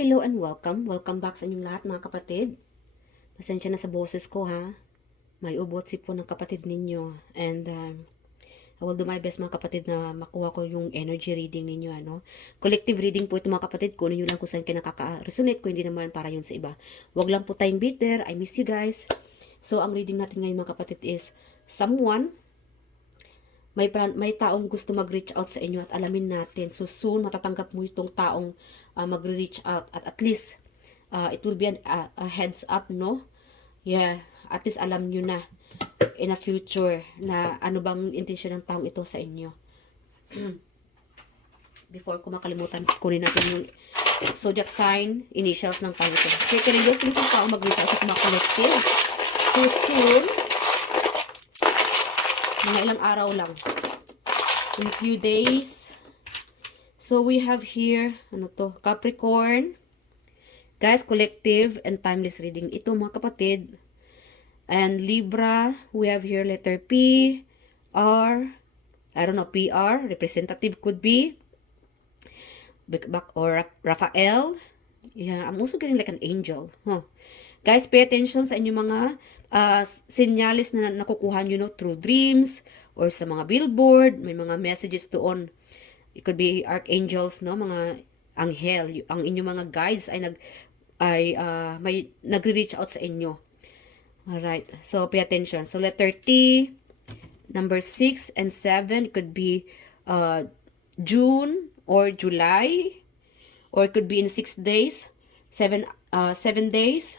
Hello and welcome. Welcome back sa inyong lahat mga kapatid. Pasensya na sa boses ko ha. May ubotsi po ng kapatid ninyo. And I will do my best mga kapatid na makuha ko yung energy reading ninyo. Collective reading po ito mga kapatid. Kunin nyo lang kung saan kayo nakaka-resonate. Kung hindi naman para yun sa iba. Huwag lang po tayong bitter. I miss you guys. So ang reading natin ngayon mga kapatid is someone may taong gusto mag-reach out sa inyo at alamin natin. So soon, matatanggap mo itong taong mag-reach out at least it will be a heads up, no? Yeah, at least alam nyo na in a future na ano bang intensyon ng taong ito sa inyo. Before ko makalimutan, kunin natin yung zodiac sign, initials ng taong ito. Okay, kanina sino itong taong mag-reach out sa mga collective. So soon, mga ilang araw lang. In a few days. So we have here, Capricorn. Guys, collective and timeless reading. Ito mga kapatid. And Libra, we have here letter P, R, I don't know, PR, representative could be. Or Raphael. Yeah, I'm also getting like an angel. Guys, pay attention sa inyong mga senyalis na nakukuha nyo through dreams or sa mga billboard. May mga messages doon. It could be archangels, mga anghel. Ang inyong mga guides may nagre-reach out sa inyo. Alright, so pay attention. So letter T, number 6 and 7 could be June or July, or it could be in 6 days, 7 days.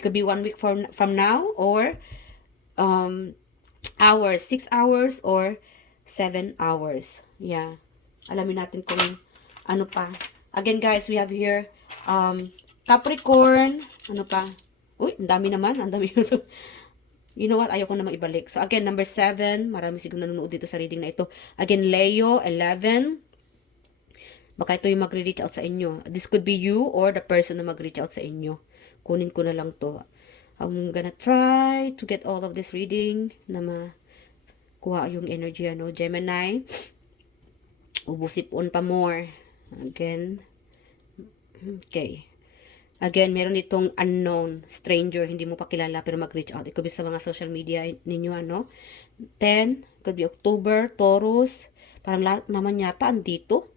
It could be 1 week from now, or hours, 6 hours, or 7 hours. Yeah. Alamin natin kung ano pa. Again, guys, we have here Capricorn. Ano pa? Uy, ang dami naman. Ang dami. You know what? Ayoko na maibalik. So, again, number 7. Marami siguro nanonood dito sa reading na ito. Again, Leo, 11. Baka ito yung magre-reach out sa inyo. This could be you or the person na mag-reach out sa inyo. Kunin ko na lang to. I'm gonna try to get all of this reading na makuha yung energy. Gemini. Ubusipon pa more. Again. Okay. Again, meron itong unknown, stranger, hindi mo pa kilala pero mag-reach out. It could be sa mga social media ninyo, 10, could be October, Taurus. Parang lahat naman yata andito.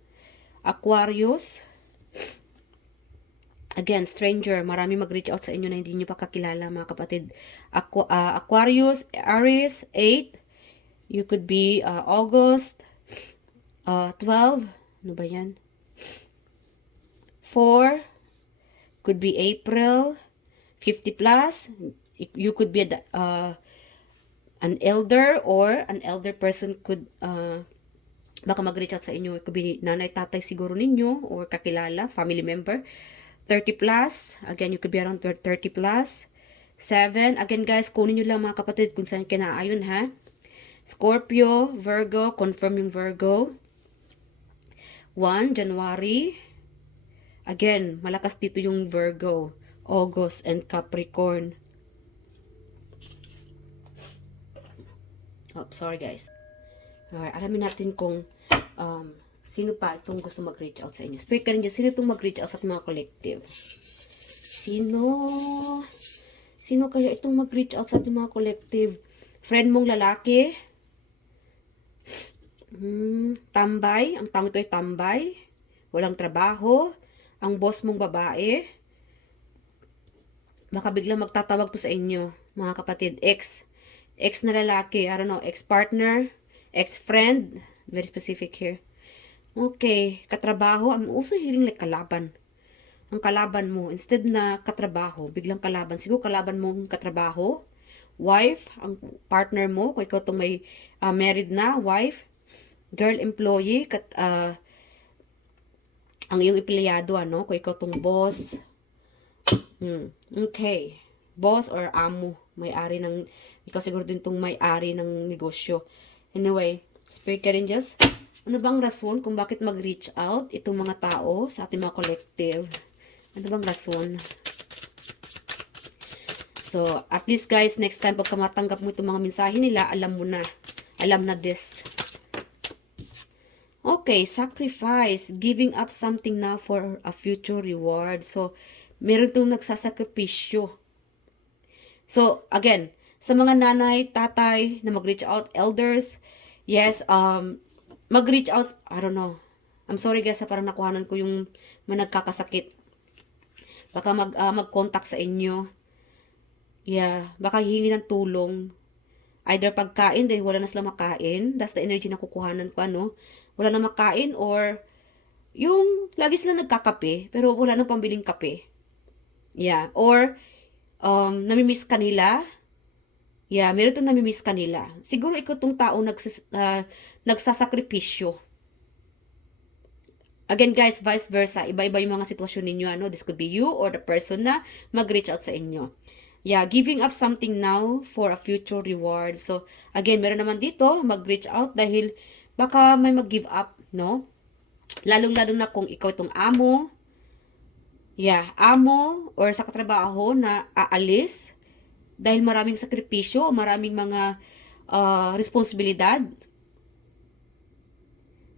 Aquarius. Again, stranger, marami mag-reach out sa inyo na hindi nyo pa kakilala, mga kapatid. Aquarius, Aries, 8. You could be August, 12. Ano ba yan? 4. Could be April, 50 plus. You could be an elder, or an elder person could baka mag-reach out sa inyo. It could be nanay, tatay siguro ninyo, or kakilala, family member. 30 plus. Again, you could be around 30 plus. 7. Again, guys, kunin nyo lang mga kapatid kung saan kinaayon, ha? Scorpio, Virgo, confirm yung Virgo. 1, January. Again, malakas dito yung Virgo, August, and Capricorn. Oh, sorry guys. Alright, alamin natin kung sino pa itong gusto mag-reach out sa inyo. Speak ka rin dyan, sino itong mag-reach out sa ating mga collective? Sino kaya itong mag-reach out sa ating mga collective? Friend mong lalaki? Tambay? Ang tawag ito ay tambay? Walang trabaho? Ang boss mong babae? Baka biglang magtatawag to sa inyo, mga kapatid. Ex na lalaki, I don't know, ex-partner, ex-friend, very specific here. Okay, katrabaho, I'm also hearing like kalaban. Ang kalaban mo, instead na katrabaho, biglang kalaban. Siguro kalaban mo katrabaho. Wife, ang partner mo, kung ikaw itong may married na, wife. Girl employee, ang iyong empleyado, kung ikaw itong boss. Okay. Boss or amo, may-ari ng, ikaw siguro din itong may-ari ng negosyo. Anyway, Spirit Guardians, ano bang rason kung bakit mag-reach out itong mga tao sa ating mga collective? Ano bang rason? So, at least guys, next time pagka matanggap mo itong mga mensahe nila, alam mo na. Alam na this. Okay, sacrifice, giving up something now for a future reward. So, meron tong nagsasakripisyo. So, again, sa mga nanay, tatay na mag-reach out, elders, yes, mag-reach out, I don't know. I'm sorry guys, parang nakuhanan ko yung nagkakasakit. Baka mag-contact sa inyo. Yeah, baka hihingi ng tulong. Either pagkain, dahil wala na sila makain. That's the energy na kukuhanan ko, ano. Wala na makain, or yung lagi sila nagkakape, pero wala nang pambiling kape. Yeah, or namimiss kanila. Yeah, meron itong namimiss kanila. Siguro ikaw tong tao nagsasakripisyo. Again guys, vice versa. Iba-iba yung mga sitwasyon ninyo. Ano? This could be you or the person na mag-reach out sa inyo. Yeah, giving up something now for a future reward. So, again, meron naman dito, mag-reach out dahil baka may mag-give up, no? Lalong-lalo na kung ikaw itong amo. Yeah, amo or sa katrabaho na aalis dahil maraming sakripisyo, maraming mga responsibilidad.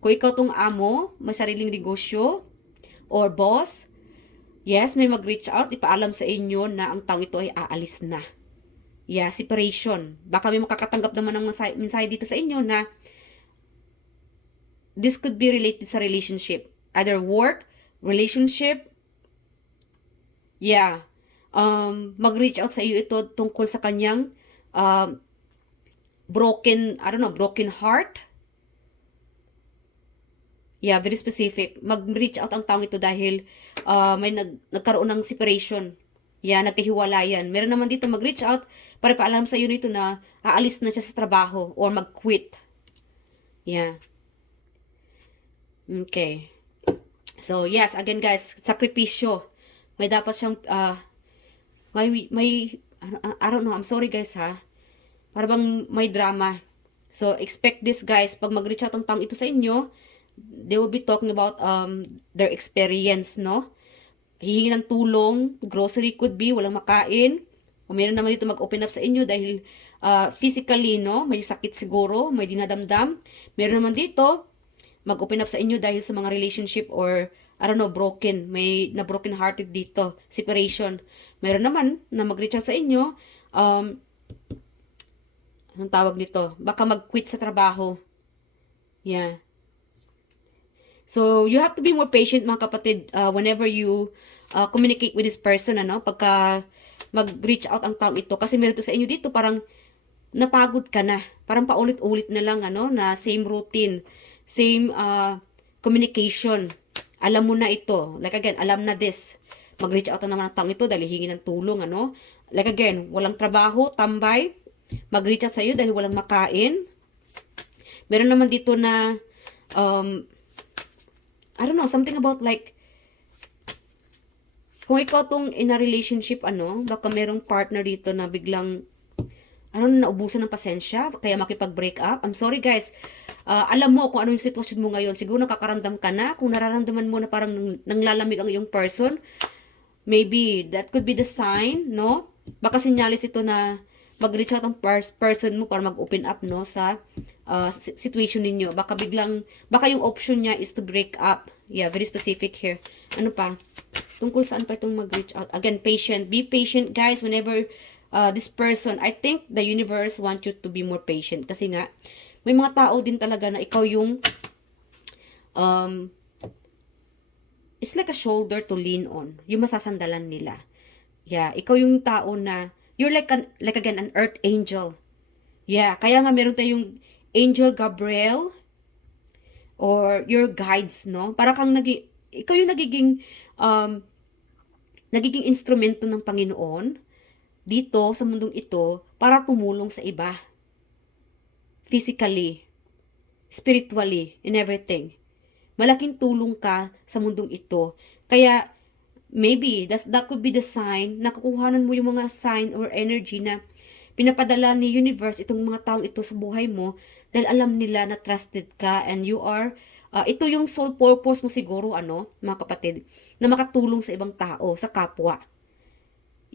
Kung ikaw tong amo, may sariling negosyo or boss, yes, may mag-reach out, ipaalam sa inyo na ang tao ito ay aalis na. Yeah, separation. Baka may makakatanggap naman ng mensahe dito sa inyo na this could be related sa relationship. Either work, relationship, yeah. Mag-reach out sa iyo ito tungkol sa kanyang broken heart. Yeah, very specific. Mag-reach out ang taong ito dahil may nagkaroon ng separation. Yeah, nagkahiwalayan. Meron naman dito mag-reach out para paalam sa iyo nito na aalis na siya sa trabaho or mag-quit. Yeah. Okay. So, yes, again guys, sakripisyo. May dapat siyang I don't know, I'm sorry guys ha. Para bang may drama. So, expect this guys. Pag mag-reach out ang taong ito sa inyo, they will be talking about their experience, no? Hihingi ng tulong, grocery could be, walang makain. O meron naman dito mag-open up sa inyo dahil physically, no? May sakit siguro, may dinadamdam. Meron naman dito mag-open up sa inyo dahil sa mga relationship or I don't know, broken. May na broken hearted dito, separation. Meron naman na mag-reach out sa inyo, anong tawag nito? Baka mag-quit sa trabaho. Yeah. So, you have to be more patient mga kapatid whenever you communicate with this person, ano, pagka mag-reach out ang taong ito. Kasi meron to sa inyo dito, parang napagod ka na. Parang paulit-ulit na lang, ano, na same routine, same communication. Alam mo na ito. Like again, alam na this. Mag-reach out na naman ang taong ito dahil hingi ng tulong, ano. Like again, walang trabaho, tambay. Mag-reach out sa iyo dahil walang makain. Meron naman dito na I don't know, something about like, kung ikaw tong in a relationship, ano, baka merong partner dito na biglang, naubusan ng pasensya, kaya makipag-break up. I'm sorry guys, alam mo kung ano yung sitwasyon mo ngayon. Siguro nakakaramdam ka na, kung nararamdaman mo na parang nanglalamig ang iyong person, maybe that could be the sign, no? Baka sinyalis ito na mag-reach out ang person mo para mag-open up, no, sa situation ninyo. Baka yung option niya is to break up. Yeah, very specific here. Ano pa? Tungkol saan pa itong mag-reach out? Again, patient. Be patient, guys, whenever this person, I think the universe want you to be more patient. Kasi nga, may mga tao din talaga na ikaw yung it's like a shoulder to lean on. Yung masasandalan nila. Yeah, ikaw yung tao na you're like again an earth angel. Yeah, kaya nga meron tayong Angel Gabriel or your guides, no? Para kang ikaw yung nagiging instrumento ng Panginoon dito sa mundong ito para tumulong sa iba. Physically, spiritually, in everything. Malaking tulong ka sa mundong ito. Kaya maybe that could be the sign na kukuhanan mo yung mga sign or energy na pinapadala ni universe itong mga taong ito sa buhay mo dahil alam nila na trusted ka and you are ito yung sole purpose mo siguro, ano, mga kapatid, na makatulong sa ibang tao, sa kapwa.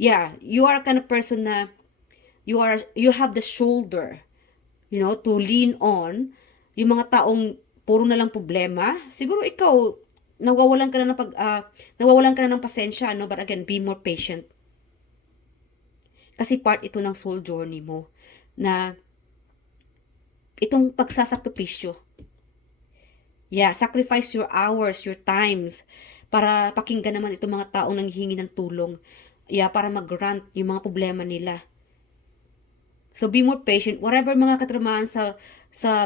Yeah, you are kind of person na you have the shoulder, to lean on. Yung mga taong puro na lang problema, siguro ikaw, nawawalan ka na ng pasensya, no? But again, be more patient. Kasi part ito ng soul journey mo, na itong pagsasakripisyo. Yeah, sacrifice your hours, your times, para pakinggan naman itong mga taong nanghihingi ng tulong. Yeah, para mag-grant yung mga problema nila. So be more patient. Whatever mga katramaan sa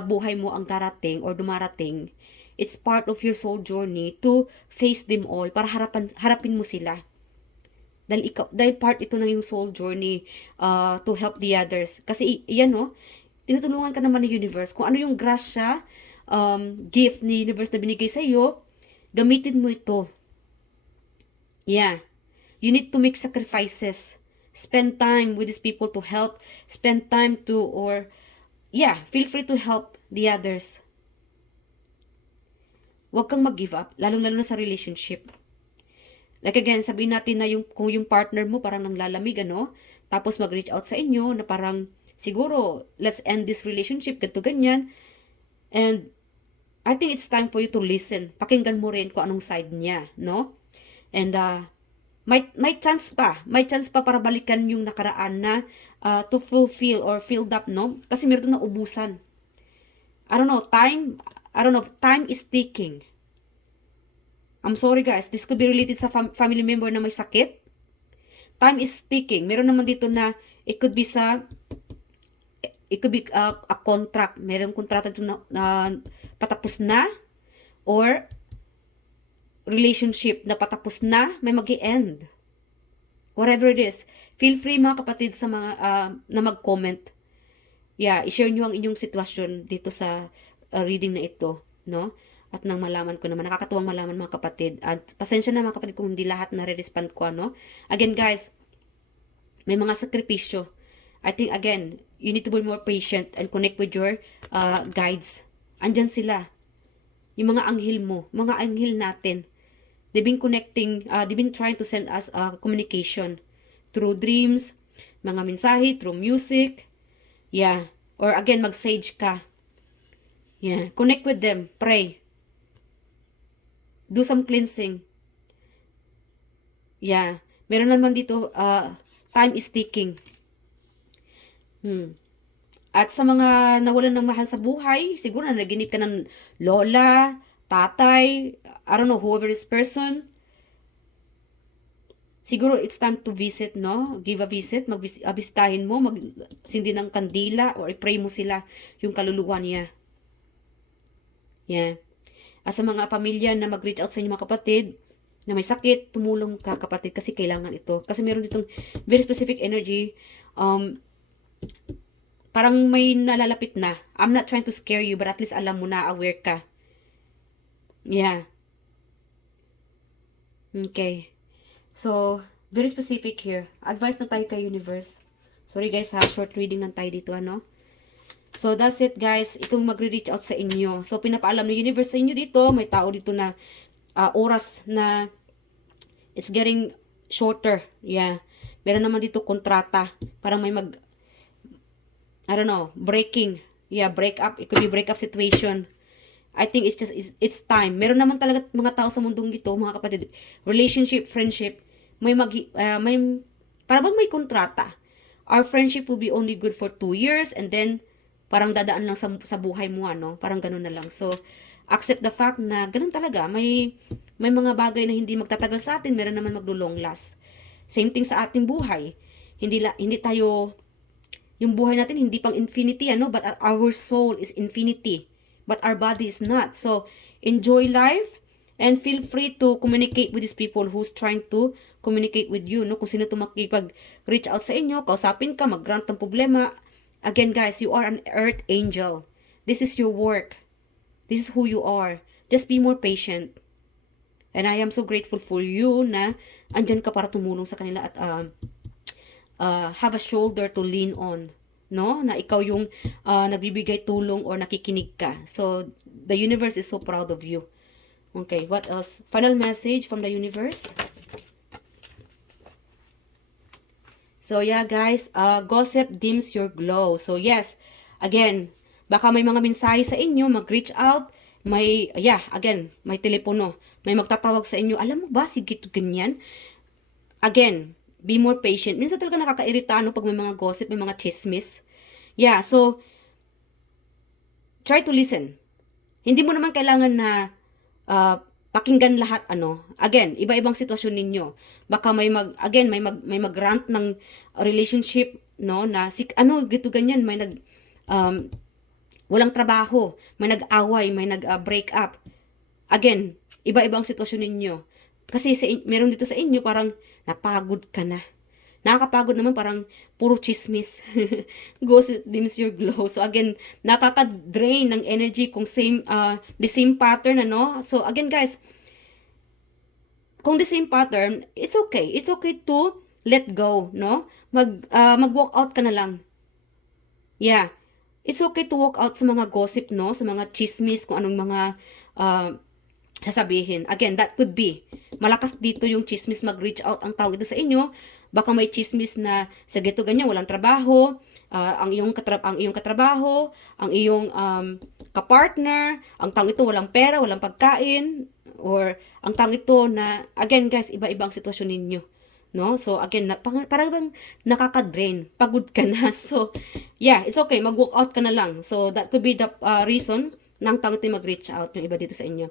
buhay mo ang darating or dumarating, it's part of your soul journey to face them all, para harapin mo sila. Dahil part ito ng yung soul journey to help the others. Kasi yan, no, tinutulungan ka naman ng universe. Kung ano yung grasya, gift ni universe na binigay sa iyo, gamitin mo ito. Yeah. You need to make sacrifices. Spend time with these people to help. Spend time to, or, yeah, feel free to help the others. Huwag kang mag-give up, lalong-lalo na sa relationship. Like again, sabihin natin na kung yung partner mo parang nanglalamig, ano, tapos mag-reach out sa inyo na parang, siguro, let's end this relationship, ganito, ganyan. And, I think it's time for you to listen. Pakinggan mo rin kung anong side niya, no? And, may chance pa para balikan yung nakaraan na to fulfill or filled up, no? Kasi meron na ubusan. Time is ticking. I'm sorry guys, this could be related sa family member na may sakit. Time is ticking. Meron naman dito na it could be a contract. Merong kontrata dito na patapos na, or relationship na patapos na, may mag-i-end. Whatever it is. Feel free mga kapatid sa mga na mag-comment. Yeah, i-share nyo ang inyong sitwasyon dito sa reading na ito, no? At nang malaman ko naman, nakakatuwang malaman mga kapatid. At pasensya na mga kapatid kung hindi lahat nare-respond ko, no? Again guys, may mga sakripisyo. I think again, you need to be more patient and connect with your guides. Andyan sila. Yung mga anghel mo, mga anghel natin. They've been trying to send us communication through dreams, mga mensahe, through music. Yeah. Or again, mag-sage ka. Yeah. Connect with them. Pray. Do some cleansing. Yeah. Meron naman dito, time is ticking. At sa mga nawalan ng mahal sa buhay, siguro na naginip ka ng lola, tatay, I don't know, whoever this person. Siguro it's time to visit, no? Give a visit, bisitahin mo, magsindi ng kandila, or i-pray mo sila, yung kaluluwa niya. Yeah. At sa mga pamilya na mag-reach out sa inyo mga kapatid, na may sakit, tumulong ka kapatid, kasi kailangan ito. Kasi meron ditong very specific energy, parang may nalalapit na. I'm not trying to scare you, but at least alam mo na, aware ka. Yeah. Okay. So, very specific here. Advice na tayo kay universe. Sorry guys ha, short reading lang tayo dito, ano? So, that's it guys. Itong magre-reach out sa inyo. So, pinapaalam ng universe sa inyo dito. May tao dito na oras na it's getting shorter. Yeah. Meron naman dito kontrata. Parang may breaking. Yeah, break up. It could be break up situation. I think it's time. Meron naman talaga mga tao sa mundong ito, mga kapatid. Relationship, friendship, parang may kontrata. Our friendship will be only good for 2 years and then parang dadaan lang sa buhay mo, ano? Parang ganun na lang. So, accept the fact na ganun talaga. May mga bagay na hindi magtatagal sa atin, meron naman maglo-long last. Same thing sa ating buhay. Hindi tayo, yung buhay natin hindi pang infinity, ano? But our soul is infinity. But our body is not. So, enjoy life and feel free to communicate with these people who's trying to communicate with you, no? Kung sino to makipag-reach out sa inyo, kausapin ka, mag-grant ng problema. Again, guys, you are an earth angel. This is your work. This is who you are. Just be more patient. And I am so grateful for you na andyan ka para tumulong sa kanila at have a shoulder to lean on. No? Na ikaw yung nagbibigay tulong or nakikinig ka. So, the universe is so proud of you. Okay, what else? Final message from the universe. So, yeah, guys, gossip dims your glow. So, yes, again, baka may mga mensahe sa inyo, mag-reach out. may telepono. May magtatawag sa inyo, alam mo ba, sige to ganyan. Again, be more patient. Minsan talaga nakakairita, no, pag may mga gossip, may mga chismis. Yeah, so, try to listen. Hindi mo naman kailangan na pakinggan lahat ano. Again, iba-ibang sitwasyon ninyo. Baka may mag-rant ng relationship, no, na gito ganyan, may walang trabaho, may nag-away, may nag-break up. Again, iba-ibang sitwasyon ninyo. Kasi meron dito sa inyo parang napagod ka na. Nakakapagod naman, parang puro chismis. Gossip dims your glow. So again, nakaka-drain ng energy kung the same pattern, ano. So again guys, kung the same pattern, it's okay. It's okay to let go, no? Mag-walk out ka na lang. Yeah. It's okay to walk out sa mga gossip, no? Sa mga chismis, kung anong mga sasabihin. Again, that could be. Malakas dito yung chismis, mag-reach out ang tao ito sa inyo. Baka may chismis na sa gito ganyan, walang trabaho, ang iyong katrabaho, ang iyong kapartner, ang tao ito walang pera, walang pagkain, or ang tao ito na, again guys, iba-ibang sitwasyon ninyo. No? So again, parang bang nakaka-drain, pagod ka na. So yeah, it's okay, mag-walk out ka na lang. So that could be the reason ng tao ito mag-reach out, yung iba dito sa inyo.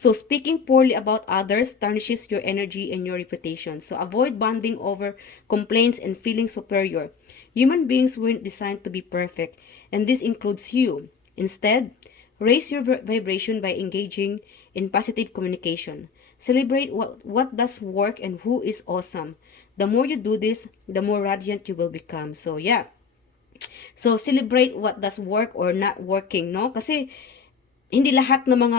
So, speaking poorly about others tarnishes your energy and your reputation. So, avoid bonding over complaints and feeling superior. Human beings weren't designed to be perfect, and this includes you. Instead, raise your vibration by engaging in positive communication. Celebrate what does work and who is awesome. The more you do this, the more radiant you will become. So, yeah. So, celebrate what does work or not working, no? Kasi, hindi lahat ng mga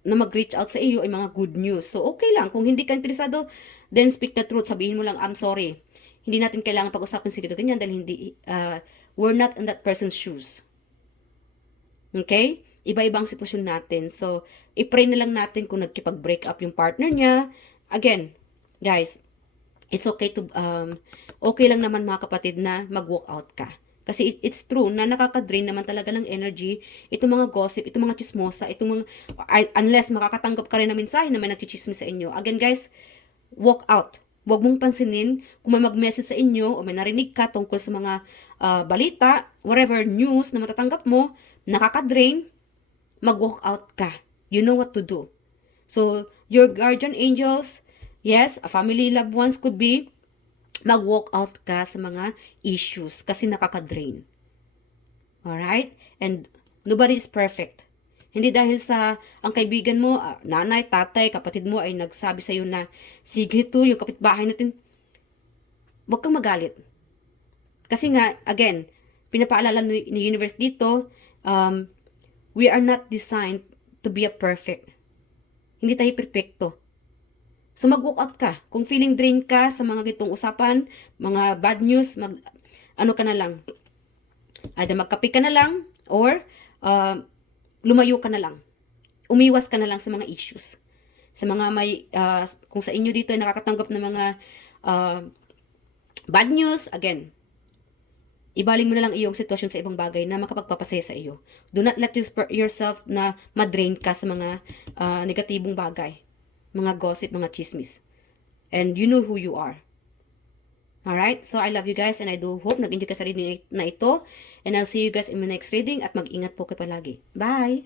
na mag-reach out sa iyo ay mga good news. So, okay lang. Kung hindi ka interesado, then speak the truth. Sabihin mo lang, I'm sorry. Hindi natin kailangan pag-usapan sa ganyan dahil we're not in that person's shoes. Okay? Iba-ibang sitwasyon natin. So, i-pray na lang natin kung nagkipag-break up yung partner niya. Again, guys, it's okay to, okay lang naman mga kapatid na mag-walk out ka. Kasi it's true na nakaka-drain naman talaga ng energy itong mga gossip, itong mga chismosa, itong mga, unless makakatanggap ka rin ng mensahe na may nagchichismis sa inyo. Again guys, walk out. Huwag mong pansinin kung may mag-message sa inyo o may narinig ka tungkol sa mga balita, whatever news na matatanggap mo, nakaka-drain, mag-walk out ka. You know what to do. So, your guardian angels, yes, a family loved ones could be, mag-walk out ka sa mga issues kasi nakaka-drain. Alright? And nobody is perfect. Hindi dahil sa ang kaibigan mo, nanay, tatay, kapatid mo ay nagsabi sa iyo na, sige to, yung kapitbahay natin, huwag kang magalit. Kasi nga, again, pinapaalala ni universe dito, we are not designed to be a perfect. Hindi tayo perfecto. So, mag-walk out ka. Kung feeling drain ka sa mga gitong usapan, mga bad news, ano ka na lang. Either magkape ka na lang, or lumayo ka na lang. Umiwas ka na lang sa mga issues. Sa mga kung sa inyo dito ay nakakatanggap ng mga bad news, again, ibaling mo na lang iyong sitwasyon sa ibang bagay na makapagpapasaya sa iyo. Do not let yourself na madrain ka sa mga negatibong bagay. Mga gossip, mga chismis. And you know who you are. Alright? So, I love you guys and I do hope nag-enjoy ka sa reading na ito. And I'll see you guys in my next reading at mag-ingat po kayo palagi. Bye!